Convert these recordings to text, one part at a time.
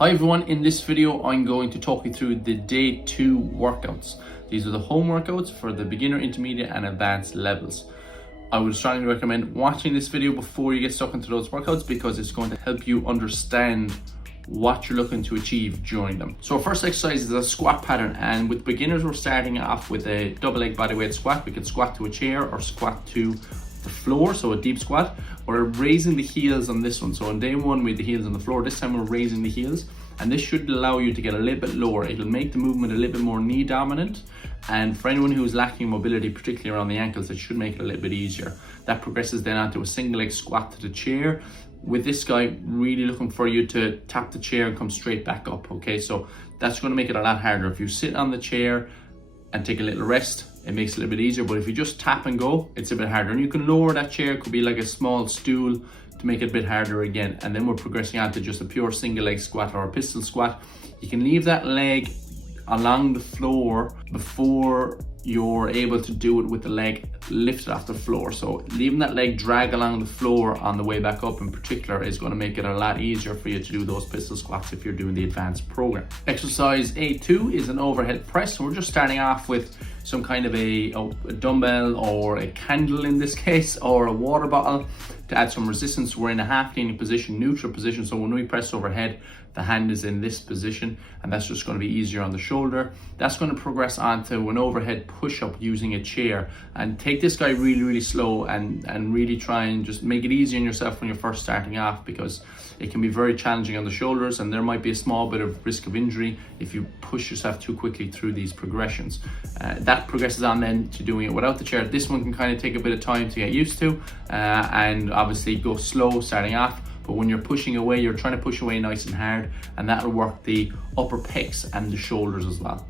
Hi everyone, in this video I'm going to talk you through the day 2 workouts. These are the home workouts for the beginner, intermediate and advanced levels. I would strongly recommend watching this video before you get stuck into those workouts because it's going to help you understand what you're looking to achieve during them. So our first exercise is a squat pattern, and with beginners we're starting off with a double leg bodyweight squat. We can squat to a chair or squat to the floor, so a deep squat. We're raising the heels on this one. So on day 1 we had the heels on the floor. This time we're raising the heels, and this should allow you to get a little bit lower. It'll make the movement a little bit more knee dominant, and for anyone who's lacking mobility, particularly around the ankles, it should make it a little bit easier. That progresses then onto a single leg squat to the chair. With this guy, really looking for you to tap the chair and come straight back up. Okay, so that's going to make it a lot harder. If you sit on the chair and take a little rest, it makes it a little bit easier, but if you just tap and go, it's a bit harder. And you can lower that chair, it could be like a small stool, to make it a bit harder again. And then we're progressing on to just a pure single leg squat or a pistol squat. You can leave that leg along the floor before you're able to do it with the leg lifted off the floor. So leaving that leg drag along the floor on the way back up in particular is going to make it a lot easier for you to do those pistol squats if you're doing the advanced program. Exercise A2 is an overhead press. So we're just starting off with some kind of a dumbbell or a candle in this case, or a water bottle to add some resistance. We're in a half kneeling position, neutral position. So when we press overhead, the hand is in this position, and that's just going to be easier on the shoulder. That's going to progress onto an overhead push-up using a chair. And take this guy really slow and really try and just make it easy on yourself when you're first starting off, because it can be very challenging on the shoulders, and there might be a small bit of risk of injury if you push yourself too quickly through these progressions. That progresses on then to doing it without the chair. This one can kind of take a bit of time to get used to, and obviously go slow starting off. But when you're pushing away, you're trying to push away nice and hard, and that'll work the upper pecs and the shoulders as well.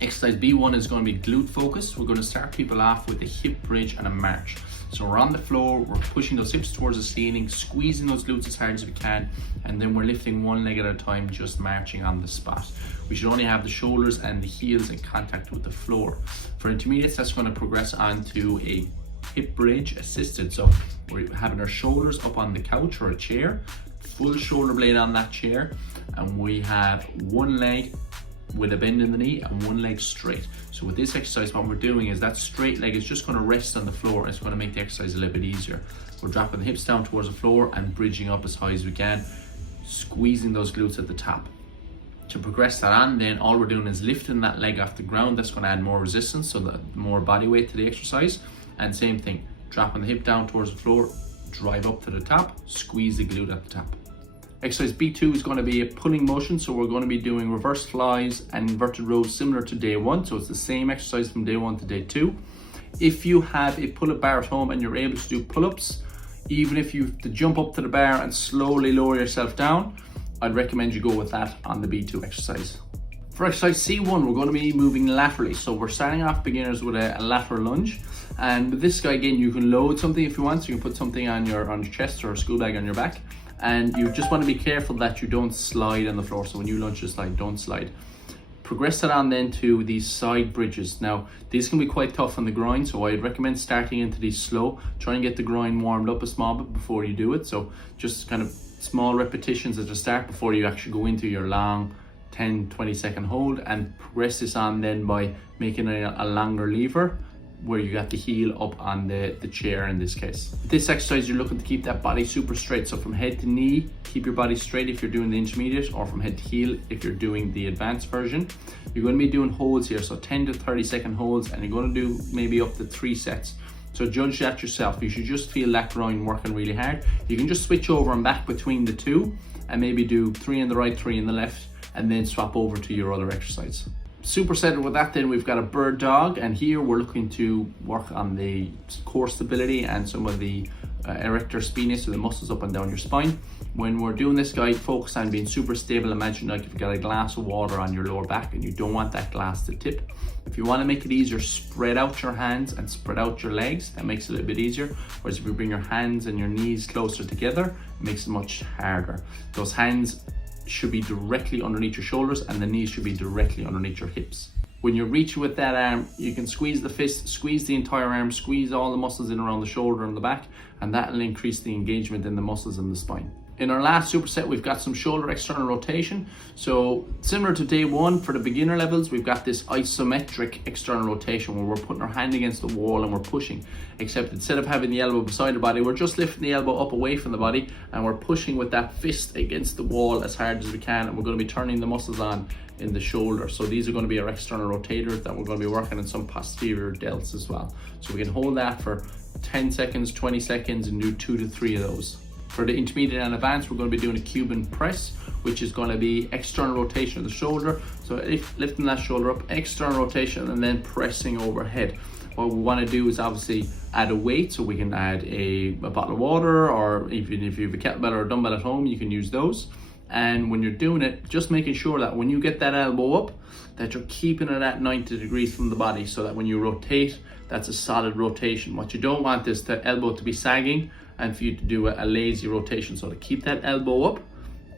Exercise B1 is going to be glute focused. We're going to start people off with a hip bridge and a march. So we're on the floor, we're pushing those hips towards the ceiling, squeezing those glutes as hard as we can, and then we're lifting one leg at a time, just marching on the spot. We should only have the shoulders and the heels in contact with the floor. For intermediates, that's going to progress onto a hip bridge assisted. So we're having our shoulders up on the couch or a chair, full shoulder blade on that chair, and we have one leg with a bend in the knee and one leg straight. So with this exercise, what we're doing is that straight leg is just going to rest on the floor. It's going to make the exercise a little bit easier. We're dropping the hips down towards the floor and bridging up as high as we can, squeezing those glutes at the top. To progress that on, then all we're doing is lifting that leg off the ground. That's going to add more resistance, so that more body weight to the exercise. And same thing, dropping the hip down towards the floor, drive up to the top, squeeze the glute at the top. Exercise B2 is going to be a pulling motion, so we're going to be doing reverse flies and inverted rows similar to day 1. So it's the same exercise from day 1 to day 2. If you have a pull-up bar at home and you're able to do pull-ups, even if you have to jump up to the bar and slowly lower yourself down, I'd recommend you go with that on the B2 exercise. For exercise C1, we're going to be moving laterally. So we're starting off beginners with a lateral lunge. And with this guy, again, you can load something if you want. So you can put something on your chest or a school bag on your back. And you just want to be careful that you don't slide on the floor. So when you lunge, just like don't slide. Progress that on then to these side bridges. Now, these can be quite tough on the groin, so I'd recommend starting into these slow. Try and get the groin warmed up a small bit before you do it. So just kind of small repetitions at the start before you actually go into your long 10-20 second hold, and progress this on then by making a longer lever where you got the heel up on the chair in this case. This exercise, you're looking to keep that body super straight. So from head to knee, keep your body straight if you're doing the intermediate, or from head to heel if you're doing the advanced version. You're going to be doing holds here, so 10 to 30 second holds, and you're going to do maybe up to 3 sets. So judge that yourself. You should just feel that groin working really hard. You can just switch over and back between the two and maybe do 3 in the right, 3 in the left, and then swap over to your other exercise. Supersetted with that, then we've got a bird dog, and here we're looking to work on the core stability and some of the erector spinae, so the muscles up and down your spine. When we're doing this guy, focus on being super stable. Imagine like if you've got a glass of water on your lower back and you don't want that glass to tip. If you want to make it easier, spread out your hands and spread out your legs. That makes it a little bit easier. Whereas if you bring your hands and your knees closer together, it makes it much harder. Those hands should be directly underneath your shoulders, and the knees should be directly underneath your hips. When you reach with that arm, you can squeeze the fist, squeeze the entire arm, squeeze all the muscles in around the shoulder and the back, and that will increase the engagement in the muscles in the spine. In our last superset, we've got some shoulder external rotation. So similar to day one, for the beginner levels, we've got this isometric external rotation where we're putting our hand against the wall and we're pushing. Except instead of having the elbow beside the body, we're just lifting the elbow up away from the body and we're pushing with that fist against the wall as hard as we can, and we're going to be turning the muscles on in the shoulder. So these are going to be our external rotators that we're going to be working on some posterior delts as well. So we can hold that for 10 seconds, 20 seconds and do 2 to 3 of those. For the intermediate and advanced, we're going to be doing a Cuban press, which is going to be external rotation of the shoulder. So lifting that shoulder up, external rotation, and then pressing overhead. What we want to do is obviously add a weight, so we can add a bottle of water, or even if you have a kettlebell or a dumbbell at home, you can use those. And when you're doing it, just making sure that when you get that elbow up, that you're keeping it at 90 degrees from the body, so that when you rotate, that's a solid rotation. What you don't want is the elbow to be sagging and for you to do a lazy rotation. So to keep that elbow up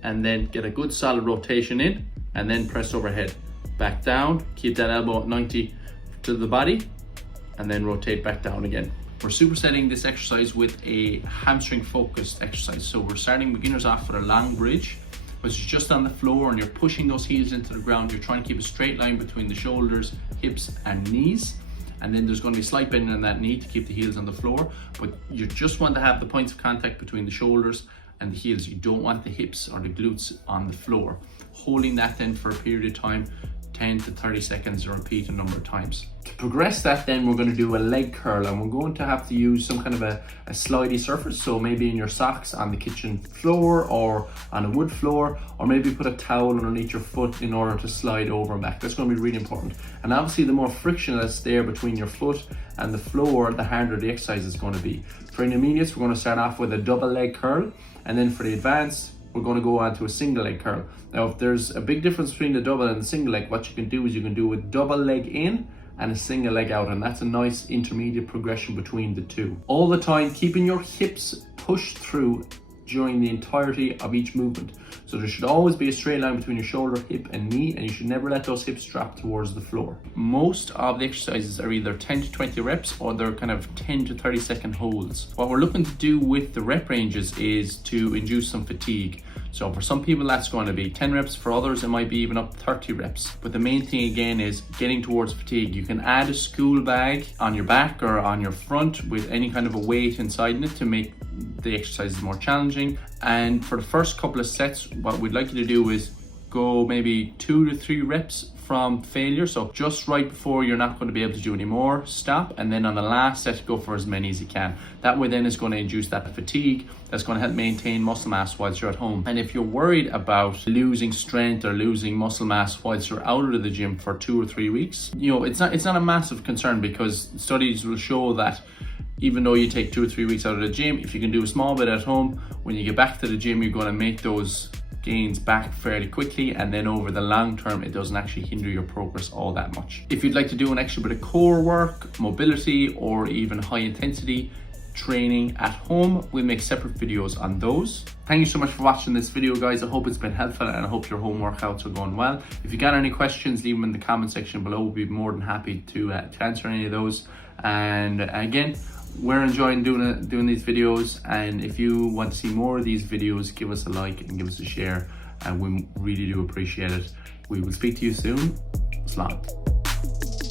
and then get a good solid rotation in, and then press overhead. Back down, keep that elbow at 90 to the body, and then rotate back down again. We're supersetting this exercise with a hamstring focused exercise. So we're starting beginners off with a long bridge, which is just on the floor, and you're pushing those heels into the ground. You're trying to keep a straight line between the shoulders, hips and knees. And then there's going to be slight bending on that knee to keep the heels on the floor, but you just want to have the points of contact between the shoulders and the heels. You don't want the hips or the glutes on the floor. Holding that then for a period of time, 10 to 30 seconds, to repeat a number of times. To progress that, then we're going to do a leg curl, and we're going to have to use some kind of a slidey surface. So maybe in your socks on the kitchen floor or on a wood floor, or maybe put a towel underneath your foot in order to slide over and back. That's going to be really important. And obviously the more friction that's there between your foot and the floor, the harder the exercise is going to be. For intermediates, we're going to start off with a double leg curl, and then for the advanced, we're going to go on to a single leg curl. Now, if there's a big difference between the double and the single leg, what you can do is you can do a double leg in and a single leg out, and that's a nice intermediate progression between the two. All the time, keeping your hips pushed through during the entirety of each movement. So there should always be a straight line between your shoulder, hip and knee, and you should never let those hips drop towards the floor. Most of the exercises are either 10 to 20 reps or they're kind of 10 to 30 second holds. What we're looking to do with the rep ranges is to induce some fatigue. So for some people that's going to be 10 reps, for others it might be even up to 30 reps. But the main thing again is getting towards fatigue. You can add a school bag on your back or on your front with any kind of a weight inside it to make the exercises more challenging. And for the first couple of sets, what we'd like you to do is go maybe 2 to 3 reps from failure. So just right before you're not going to be able to do any more, stop, and then on the last set go for as many as you can. That way then is going to induce that fatigue that's going to help maintain muscle mass whilst you're at home. And if you're worried about losing strength or losing muscle mass whilst you're out of the gym for 2 or 3 weeks, you know, it's not a massive concern, because studies will show that even though you take 2 or 3 weeks out of the gym, if you can do a small bit at home, when you get back to the gym, you're going to make those gains back fairly quickly, and then over the long term it doesn't actually hinder your progress all that much. If you'd like to do an extra bit of core work, mobility, or even high intensity training at home, we'll make separate videos on those. Thank you so much for watching this video, guys. I hope it's been helpful, and I hope your home workouts are going well. If you got any questions, leave them in the comment section below. We'll be more than happy to answer any of those. And again, we're enjoying doing these videos, and if you want to see more of these videos, give us a like and give us a share, and we really do appreciate it. We will speak to you soon. Slán.